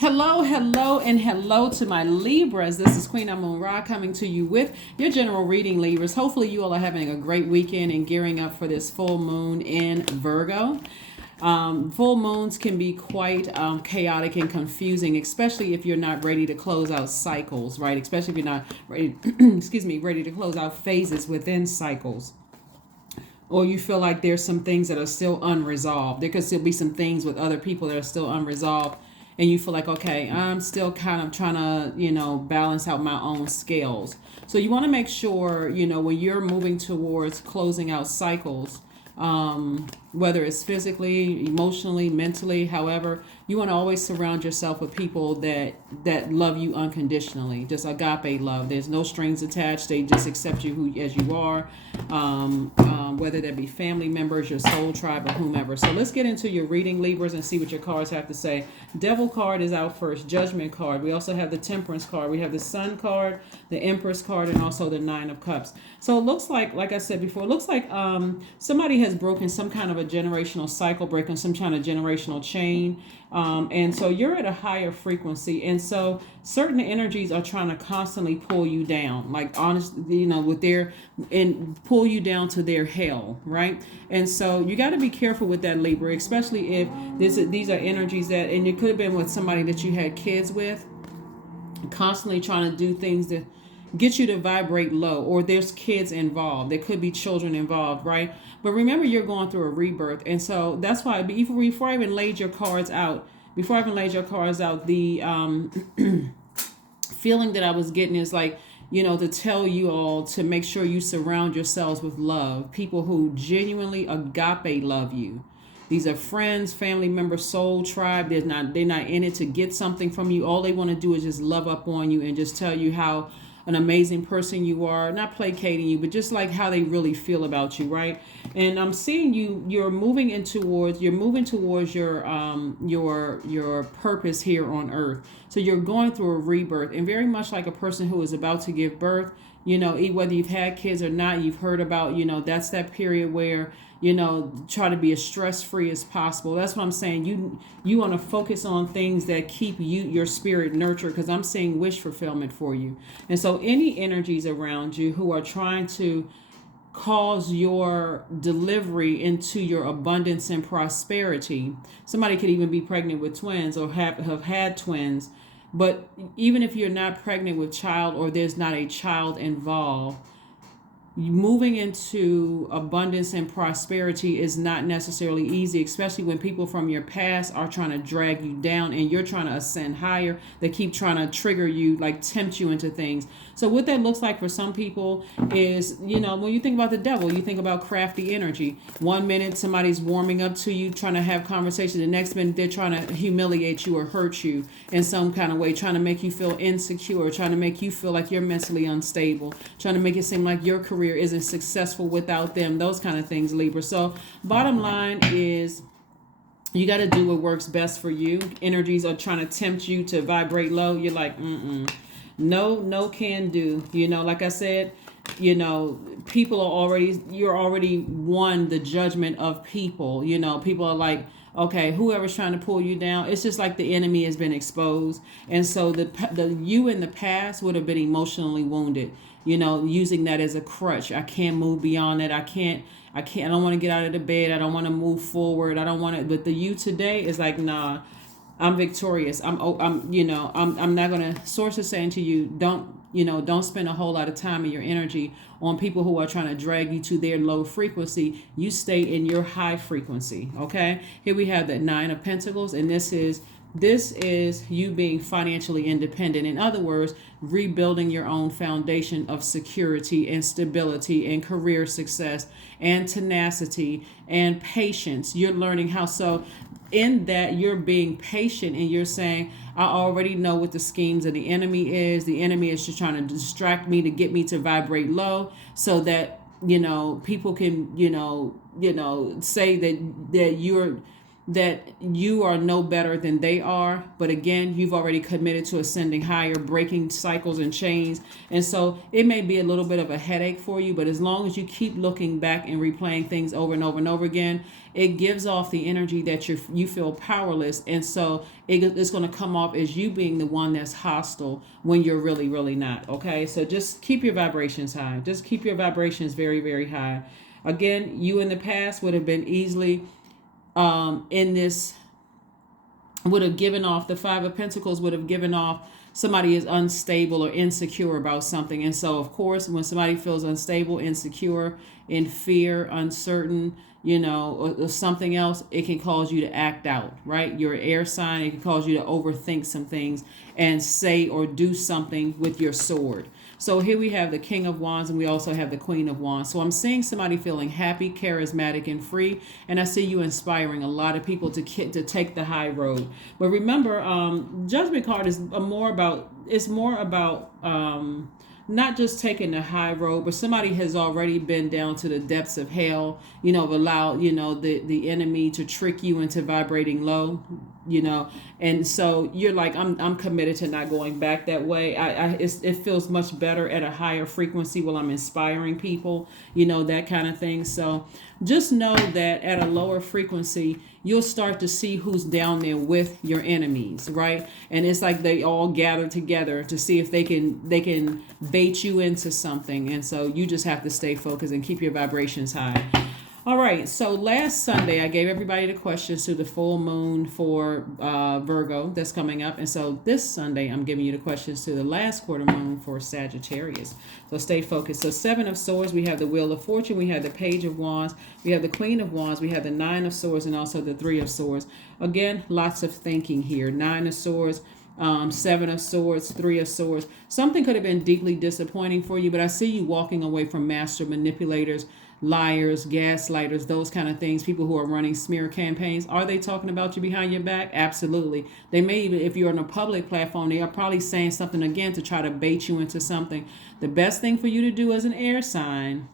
Hello, hello, and hello to my Libras. This is Queen Amun Ra coming to you with your general reading, Libras. Hopefully, you all are having a great weekend and gearing up for this full moon in Virgo. Full moons can be quite chaotic and confusing, especially if you're not ready to close out cycles, right? Especially if you're not ready, ready to close out phases within cycles. Or you feel like there's some things that are still unresolved. There could still be some things with other people that are still unresolved. And you feel like, okay, I'm still kind of trying to, balance out my own scales. So you want to make sure, when you're moving towards closing out cycles, whether it's physically, emotionally, mentally, however, you want to always surround yourself with people that love you unconditionally, just agape love. There's no strings attached. They just accept you as you are, whether that be family members, your soul tribe, or whomever. So let's get into your reading, Libras, and see what your cards have to say. Devil card is out first. Judgment card. We also have the Temperance card. We have the Sun card, the Empress card, and also the Nine of Cups. So it looks like I said before, it looks like somebody has broken some kind of a generational cycle, breaking some kind of generational chain. And so you're at a higher frequency. And so certain energies are trying to constantly pull you down, like honest, with and pull you down to their hell, right? And so you got to be careful with that, Libra, especially if these are energies and it could have been with somebody that you had kids with, constantly trying to do things that get you to vibrate low, or there's kids involved. There could be children involved, right? But remember, you're going through a rebirth. And so that's why before I even laid your cards out, the feeling that I was getting is like, to tell you all to make sure you surround yourselves with love, people who genuinely agape love you. These are friends, family members, soul tribe. They're not in it to get something from you. All they want to do is just love up on you and just tell you how an amazing person you are, not placating you, but just like how they really feel about you, right? And I'm seeing you're moving towards your purpose here on earth. So you're going through a rebirth, and very much like a person who is about to give birth, whether you've had kids or not, you've heard about, that's that period where try to be as stress-free as possible. That's what I'm saying. You want to focus on things that keep your spirit nurtured, because I'm seeing wish fulfillment for you. And so any energies around you who are trying to cause your delivery into your abundance and prosperity. Somebody could even be pregnant with twins or have had twins. But even if you're not pregnant with child, or there's not a child involved, moving into abundance and prosperity is not necessarily easy, especially when people from your past are trying to drag you down and you're trying to ascend higher. They keep trying to trigger you, like tempt you into things. So what that looks like for some people is, when you think about the devil, you think about crafty energy. 1 minute somebody's warming up to you, trying to have conversation. The next minute they're trying to humiliate you or hurt you in some kind of way, trying to make you feel insecure, trying to make you feel like you're mentally unstable, trying to make it seem like your career isn't successful without them, those kind of things, Libra. So bottom line is, you got to do what works best for you. Energies are trying to tempt you to vibrate low. You're like, no can do. Like I said, people are you're already won the judgment of people. People are like, okay, whoever's trying to pull you down, it's just like the enemy has been exposed. And so the you in the past would have been emotionally wounded, using that as a crutch. I can't move beyond that. I don't want to get out of the bed. I don't want to move forward. I don't want to, but the you today is like, nah, I'm victorious. I'm not going to, source is saying to you, don't spend a whole lot of time and your energy on people who are trying to drag you to their low frequency. You stay in your high frequency. Okay. Here we have the Nine of Pentacles, and this is you being financially independent. In other words, rebuilding your own foundation of security and stability and career success and tenacity and patience. You're learning how. So in that, you're being patient and you're saying, I already know what the schemes of the enemy is. The enemy is just trying to distract me to get me to vibrate low so that, people can, say that that you are no better than they are. But again, you've already committed to ascending higher, breaking cycles and chains. And so it may be a little bit of a headache for you, but as long as you keep looking back and replaying things over and over and over again, it gives off the energy that you feel powerless. And so it's going to come off as you being the one that's hostile when you're really, really not. Okay. So just keep your vibrations high. Just keep your vibrations very, very high. Again, you in the past would have been easily in this, would have given off, the Five of Pentacles would have given off somebody is unstable or insecure about something. And so, of course, when somebody feels unstable, insecure, in fear, uncertain, or something else, it can cause you to act out, right? You're an air sign. It can cause you to overthink some things and say or do something with your sword. So here we have the King of Wands, and we also have the Queen of Wands. So I'm seeing somebody feeling happy, charismatic, and free. And I see you inspiring a lot of people to take the high road. But remember, Judgment card is more about, not just taking the high road, but somebody has already been down to the depths of hell, allowed, the enemy to trick you into vibrating low, and so you're like, I'm committed to not going back that way. It feels much better at a higher frequency while I'm inspiring people, that kind of thing. So just know that at a lower frequency, you'll start to see who's down there with your enemies, right? And it's like they all gather together to see if they can bait you into something. And so you just have to stay focused and keep your vibrations high. All right, so last Sunday I gave everybody the questions to the full moon for Virgo that's coming up. And so this Sunday I'm giving you the questions to the last quarter moon for Sagittarius. So stay focused. So Seven of Swords, we have the Wheel of Fortune, we have the Page of Wands, we have the Queen of Wands, we have the Nine of Swords, and also the Three of Swords. Again, lots of thinking here. Nine of Swords, Seven of Swords, Three of Swords. Something could have been deeply disappointing for you, but I see you walking away from master manipulators, liars, gaslighters, those kind of things, people who are running smear campaigns. Are they talking about you behind your back? Absolutely. They may even, if you're on a public platform, they are probably saying something again to try to bait you into something. The best thing for you to do as an air sign,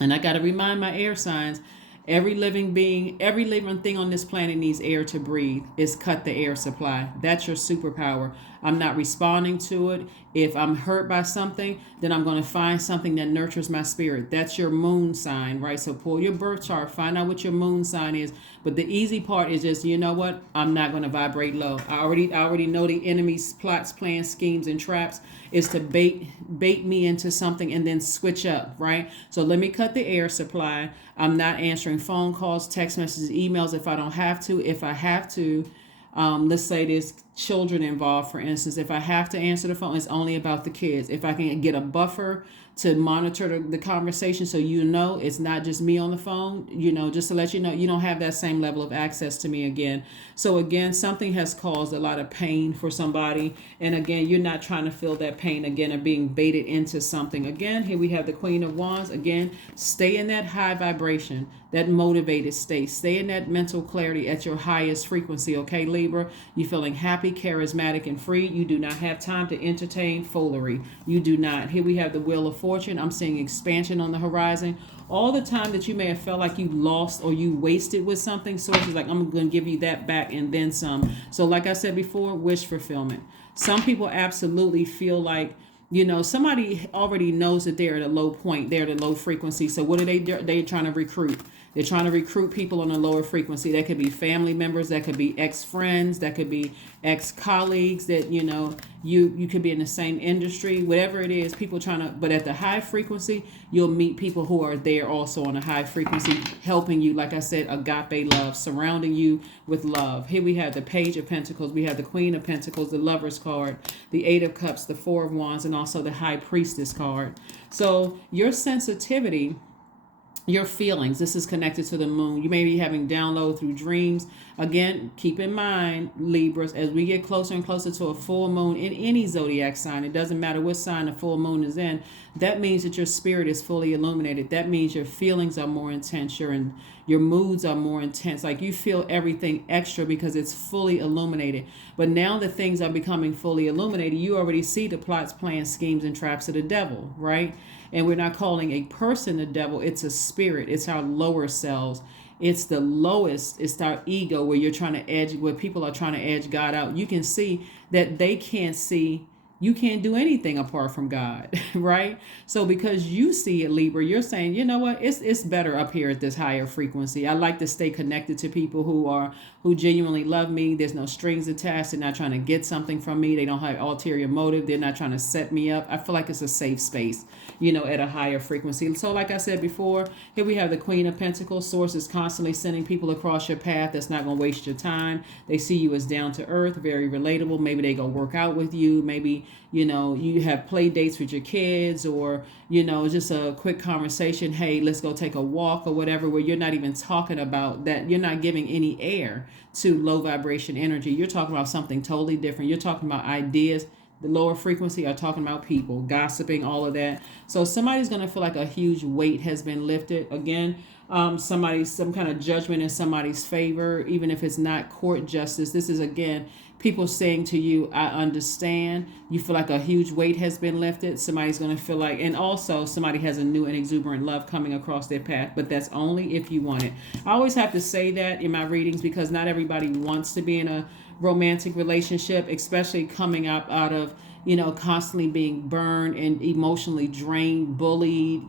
and I got to remind my air signs, every living being, every living thing on this planet needs air to breathe, is cut the air supply. That's your superpower. I'm not responding to it. If I'm hurt by something, then I'm going to find something that nurtures my spirit. That's your moon sign, right? So pull your birth chart, find out what your moon sign is. But the easy part is just, you know what? I'm not going to vibrate low. I already know the enemy's plots, plans, schemes, and traps is to bait me into something and then switch up, right? So let me cut the air supply. I'm not answering phone calls, text messages, emails if I don't have to. If I have to, let's say there's children involved, for instance. If I have to answer the phone, it's only about the kids. If I can get a buffer to monitor the conversation so it's not just me on the phone, just to let you know, you don't have that same level of access to me again. So again, something has caused a lot of pain for somebody. And again, you're not trying to feel that pain again of being baited into something. Again, here we have the Queen of Wands. Again, stay in that high vibration, that motivated state. Stay in that mental clarity at your highest frequency, okay, Libra? You're feeling happy, charismatic, and free. You do not have time to entertain foolery. You do not. Here we have the Wheel of Fortune. I'm seeing expansion on the horizon. All the time that you may have felt like you lost or you wasted with something, Source is like, I'm going to give you that back and then some. So like I said before, wish fulfillment. Some people absolutely feel like, somebody already knows that they're at a low point. They're at a low frequency. So what are they do? They're trying to recruit. They're trying to recruit people on a lower frequency. That could be family members. That could be ex-friends. That could be ex-colleagues that, you could be in the same industry. Whatever it is, people trying to, but at the high frequency, you'll meet people who are there also on a high frequency, helping you, like I said, agape love, surrounding you with love. Here we have the Page of Pentacles. We have the Queen of Pentacles, the Lover's card, the Eight of Cups, the Four of Wands, and also the High Priestess card. So your sensitivity, your feelings, this is connected to the moon. You may be having download through dreams. Again, keep in mind, Libras, as we get closer and closer to a full moon in any zodiac sign, it doesn't matter what sign the full moon is in, that means that your spirit is fully illuminated. That means your feelings are more intense, your moods are more intense. Like you feel everything extra because it's fully illuminated. But now that things are becoming fully illuminated, you already see the plots, plans, schemes, and traps of the devil, right? And we're not calling a person the devil. It's a spirit. It's our lower selves. It's the lowest. It's our ego, where you're trying to edge, where people are trying to edge God out. You can see that they can't see, you can't do anything apart from God, right? So because you see it, Libra, you're saying, you know what, it's better up here at this higher frequency. I like to stay connected to people who genuinely love me. There's no strings attached. They're not trying to get something from me. They don't have ulterior motive. They're not trying to set me up. I feel like it's a safe space, at a higher frequency. So like I said before, here we have the Queen of Pentacles. Source is constantly sending people across your path that's not going to waste your time. They see you as down to earth, very relatable. Maybe they go work out with you. Maybe, you have play dates with your kids, or, just a quick conversation. Hey, let's go take a walk or whatever, where you're not even talking about that. You're not giving any air to low vibration energy. You're talking about something totally different. You're talking about ideas. The lower frequency are talking about people, gossiping, all of that. So somebody's going to feel like a huge weight has been lifted. Again, some kind of judgment in somebody's favor, even if it's not court justice. This is, again, people saying to you, I understand. You feel like a huge weight has been lifted. Somebody's going to feel like, and also somebody has a new and exuberant love coming across their path, but that's only if you want it. I always have to say that in my readings, because not everybody wants to be in a romantic relationship, especially coming up out of, constantly being burned and emotionally drained, bullied,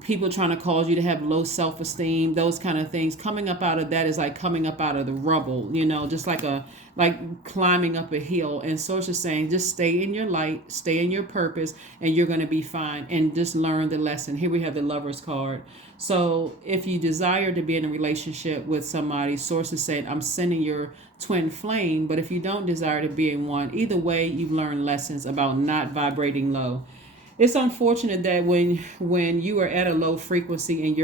people trying to cause you to have low self-esteem, those kind of things. Coming up out of that is like coming up out of the rubble, just like climbing up a hill. And Source is saying, just stay in your light, stay in your purpose, and you're going to be fine. And just learn the lesson. Here we have the Lover's card. So if you desire to be in a relationship with somebody, Source is saying, I'm sending your twin flame. But if you don't desire to be in one, either way, you've learned lessons about not vibrating low. It's unfortunate that when you are at a low frequency and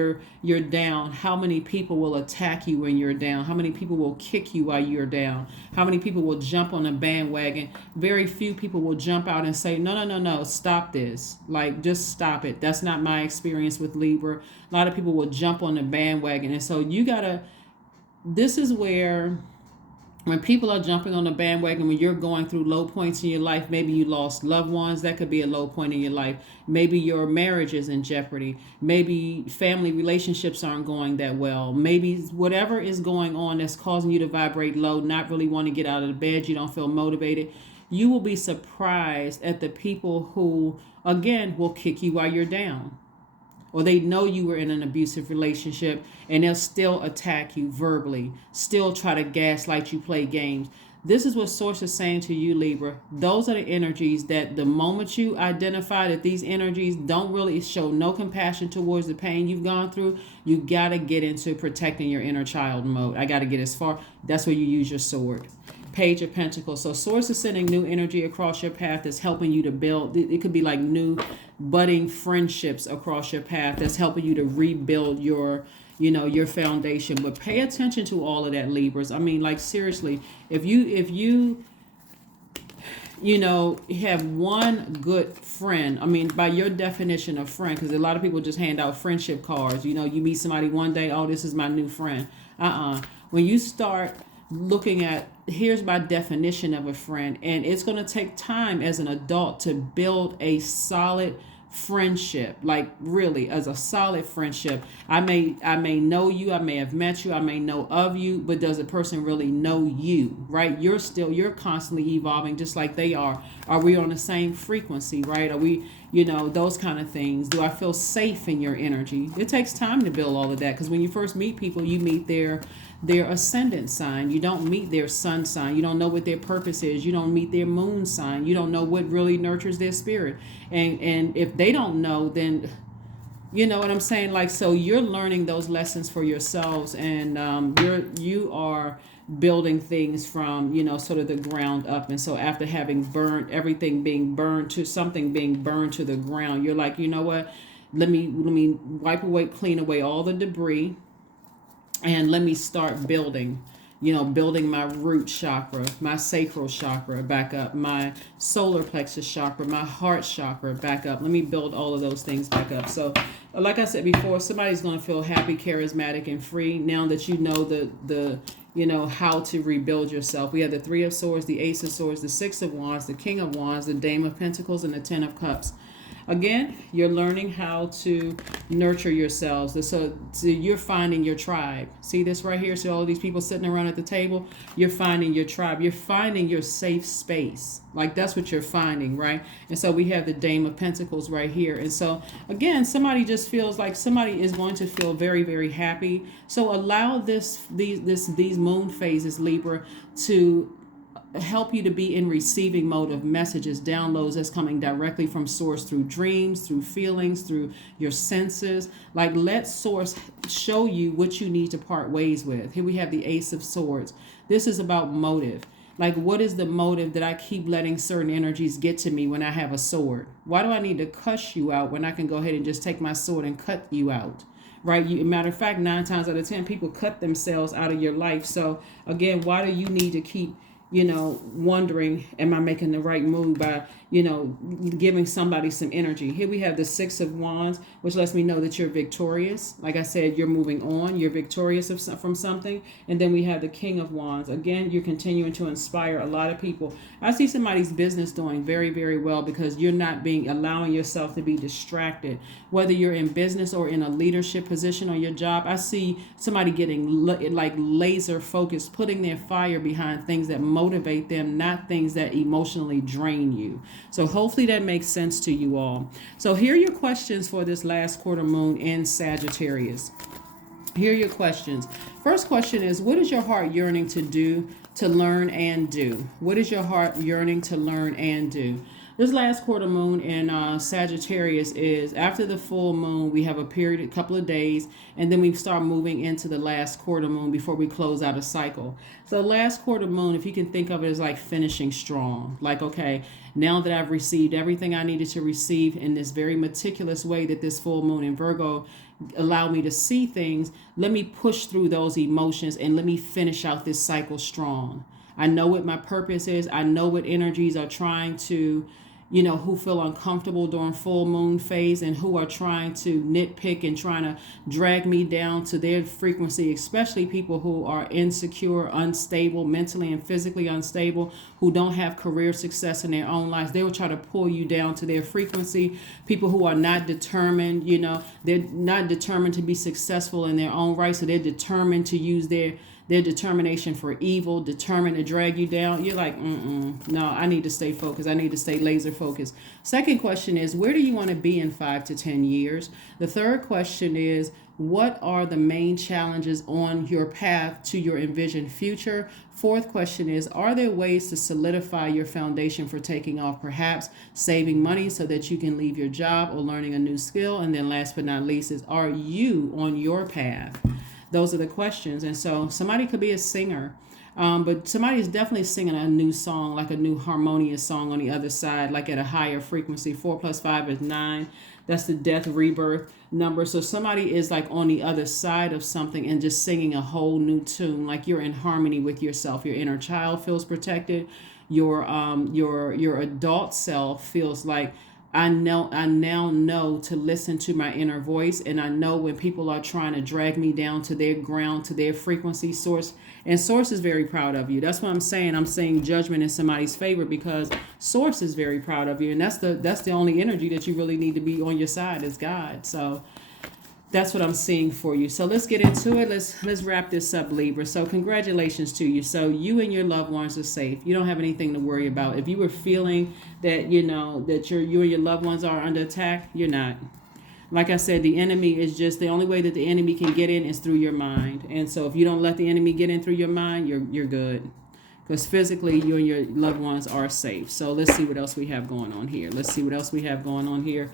you're down, how many people will attack you when you're down? How many people will kick you while you're down? How many people will jump on a bandwagon? Very few people will jump out and say, no, stop this. Like, just stop it. That's not my experience with Libra. A lot of people will jump on the bandwagon. And so this is where, when people are jumping on the bandwagon, when you're going through low points in your life, maybe you lost loved ones, that could be a low point in your life. Maybe your marriage is in jeopardy. Maybe family relationships aren't going that well. Maybe whatever is going on that's causing you to vibrate low, not really want to get out of the bed, you don't feel motivated. You will be surprised at the people who, again, will kick you while you're down. Or they know you were in an abusive relationship and they'll still attack you verbally, still try to gaslight you, play games. This is what Source is saying to you, Libra. Those are the energies that the moment you identify that these energies don't really show no compassion towards the pain you've gone through, you got to get into protecting your inner child mode. I got to get as far. That's where you use your sword. Page of Pentacles. So Source is sending new energy across your path that's helping you to build. It could be like new budding friendships across your path that's helping you to rebuild your foundation. But pay attention to all of that, Libras. I mean, like, seriously, if you have one good friend, I mean, by your definition of friend, because a lot of people just hand out friendship cards. You meet somebody one day, oh, this is my new friend. When you start looking at, here's my definition of a friend, and it's going to take time as an adult to build a solid friendship, like really as a solid friendship. I may know you, I may have met you, I may know of you, but does a person really know you, right? You're constantly evolving just like they are. Are we on the same frequency, right? Are we, those kind of things. Do I feel safe in your energy? It takes time to build all of that, because when you first meet people, you meet their ascendant sign. You don't meet their sun sign. You don't know what their purpose is. You don't meet their moon sign. You don't know what really nurtures their spirit. And if they don't know, then you know what I'm saying? Like, so you're learning those lessons for yourselves, and you are building things from, sort of the ground up. And so after having burned everything, being burned to something being burned to the ground, you're like, you know what? Let me wipe away, clean away all the debris, and let me start building my root chakra, my sacral chakra back up, my solar plexus chakra, my heart chakra back up. Let me build all of those things back up. So like I said before, somebody's going to feel happy, charismatic, and free now that you know the how to rebuild yourself. We have the Three of Swords, the Ace of Swords, the Six of Wands, the King of Wands, the Dame of Pentacles, and the Ten of Cups. again, you're learning how to nurture yourselves. So you're finding your tribe. See this right here? So all these people sitting around at the table, you're finding your tribe. You're finding your safe space. Like that's what you're finding, right? And so we have the Dame of Pentacles right here. And so again, somebody just feels like somebody is going to feel very, very happy. So allow these moon phases, Libra, to help you to be in receiving mode of messages, downloads that's coming directly from source through dreams, through feelings, through your senses. Like let source show you what you need to part ways with. Here we have the Ace of Swords. This is about motive. Like, what is the motive that I keep letting certain energies get to me when I have a sword? Why do I need to cuss you out when I can go ahead and just take my sword and cut you out? Right? Matter of fact, 9 times out of 10, people cut themselves out of your life. So again, why do you need to keep, wondering, am I making the right move by, giving somebody some energy? Here we have the Six of Wands, which lets me know that you're victorious. Like I said, you're moving on. You're victorious from something. And then we have the King of Wands. Again, you're continuing to inspire a lot of people. I see somebody's business doing very, very well because you're not allowing yourself to be distracted. Whether you're in business or in a leadership position on your job, I see somebody getting like laser focused, putting their fire behind things that motivate them, not things that emotionally drain you. So hopefully that makes sense to you all. So here are your questions for this last quarter moon in Sagittarius. Here are your questions. First question is, what is your heart yearning to do, to learn and do? What is your heart yearning to learn and do? This last quarter moon in Sagittarius is after the full moon. We have a period, a couple of days, and then we start moving into the last quarter moon before we close out a cycle. So last quarter moon, if you can think of it as like finishing strong, like, okay, now that I've received everything I needed to receive in this very meticulous way that this full moon in Virgo allowed me to see things, let me push through those emotions and let me finish out this cycle strong. I know what my purpose is. I know what energies are trying to, who feel uncomfortable during full moon phase and who are trying to nitpick and trying to drag me down to their frequency, especially people who are insecure, unstable, mentally and physically unstable, who don't have career success in their own lives. They will try to pull you down to their frequency. People who are not determined, they're not determined to be successful in their own right. So they're determined to use their determination for evil, determined to drag you down. You're like, no, I need to stay focused. I need to stay laser focused. Second question is, where do you want to be in 5 to 10 years? The third question is, what are the main challenges on your path to your envisioned future? Fourth question is, are there ways to solidify your foundation for taking off, perhaps saving money so that you can leave your job or learning a new skill? And then last but not least is, are you on your path? Those are the questions. And so somebody could be a singer, but somebody is definitely singing a new song, like a new harmonious song on the other side, like at a higher frequency. 4 + 5 is 9. That's the death rebirth number. So somebody is like on the other side of something and just singing a whole new tune, like you're in harmony with yourself. Your inner child feels protected. Your adult self feels like, I now know to listen to my inner voice, and I know when people are trying to drag me down to their ground, to their frequency source. And source is very proud of you. That's what I'm saying. I'm saying judgment in somebody's favor because source is very proud of you, and that's the only energy that you really need to be on your side is God. So that's what I'm seeing for you. So let's get into it. Let's wrap this up, Libra. So congratulations to you. So you and your loved ones are safe. You don't have anything to worry about. If you were feeling that, that you and your loved ones are under attack, you're not. Like I said, the enemy is just, the only way that the enemy can get in is through your mind. And so if you don't let the enemy get in through your mind, you're good. Because physically, you and your loved ones are safe. So let's see what else we have going on here. Let's see we have going on here.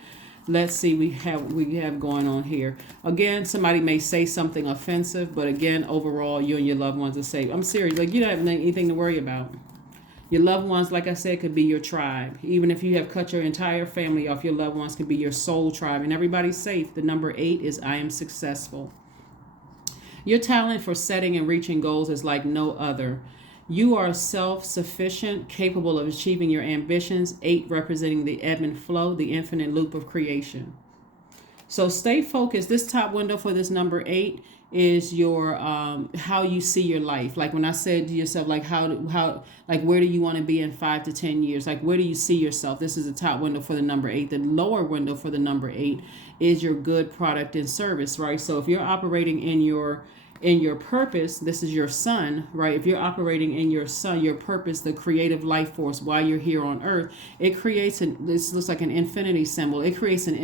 Again, somebody may say something offensive, but again, overall, you and your loved ones are safe. I'm serious. Like, you don't have anything to worry about. Your loved ones, like I said, could be your tribe. Even if you have cut your entire family off, your loved ones could be your soul tribe, and everybody's safe. The number 8 is I am successful. Your talent for setting and reaching goals is like no other. You are self-sufficient, capable of achieving your ambitions. 8 representing the ebb and flow, the infinite loop of creation. So stay focused. This top window for this number 8 is your how you see your life. Like when I said to yourself, like how like where do you want to be in 5 to 10 years? Like where do you see yourself? This is the top window for the number 8. The lower window for the number 8 is your good product and service, right? So if you're operating in your purpose, this is your sun, right? If you're operating in your sun, your purpose, the creative life force while you're here on earth, it creates this looks like an infinity symbol. It creates an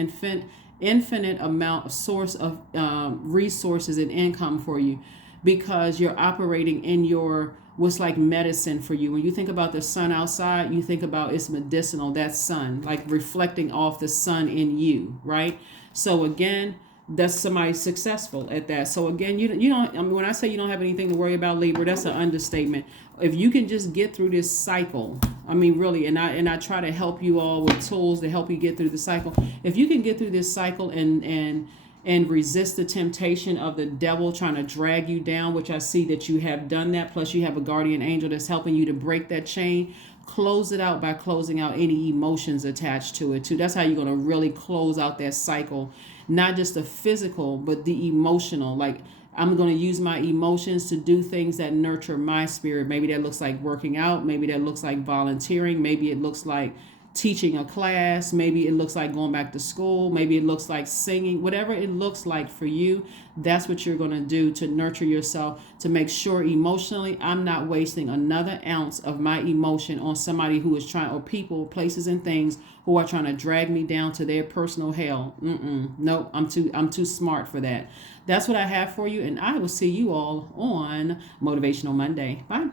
infinite amount of source of resources and income for you, because you're operating in your what's like medicine for you. When you think about the sun outside, you think about it's medicinal. That's sun, like reflecting off the sun in you, right? So again, that's somebody successful at that. So again, you don't. I mean, when I say you don't have anything to worry about, Libra, that's an understatement. If you can just get through this cycle, I mean, really, and I try to help you all with tools to help you get through the cycle. If you can get through this cycle and resist the temptation of the devil trying to drag you down, which I see that you have done that. Plus, you have a guardian angel that's helping you to break that chain. Close it out by closing out any emotions attached to it too. That's how you're going to really close out that cycle, not just the physical but the emotional. Like, I'm going to use my emotions to do things that nurture my spirit. Maybe that looks like working out, maybe that looks like volunteering, maybe it looks like teaching a class, maybe it looks like going back to school, maybe it looks like singing. Whatever it looks like for you, that's what you're going to do to nurture yourself, to make sure emotionally I'm not wasting another ounce of my emotion on somebody who is trying, or people, places, and things who are trying to drag me down to their personal hell. Nope, I'm too smart for that. That's what I have for you, and I will see you all on Motivational Monday. Bye.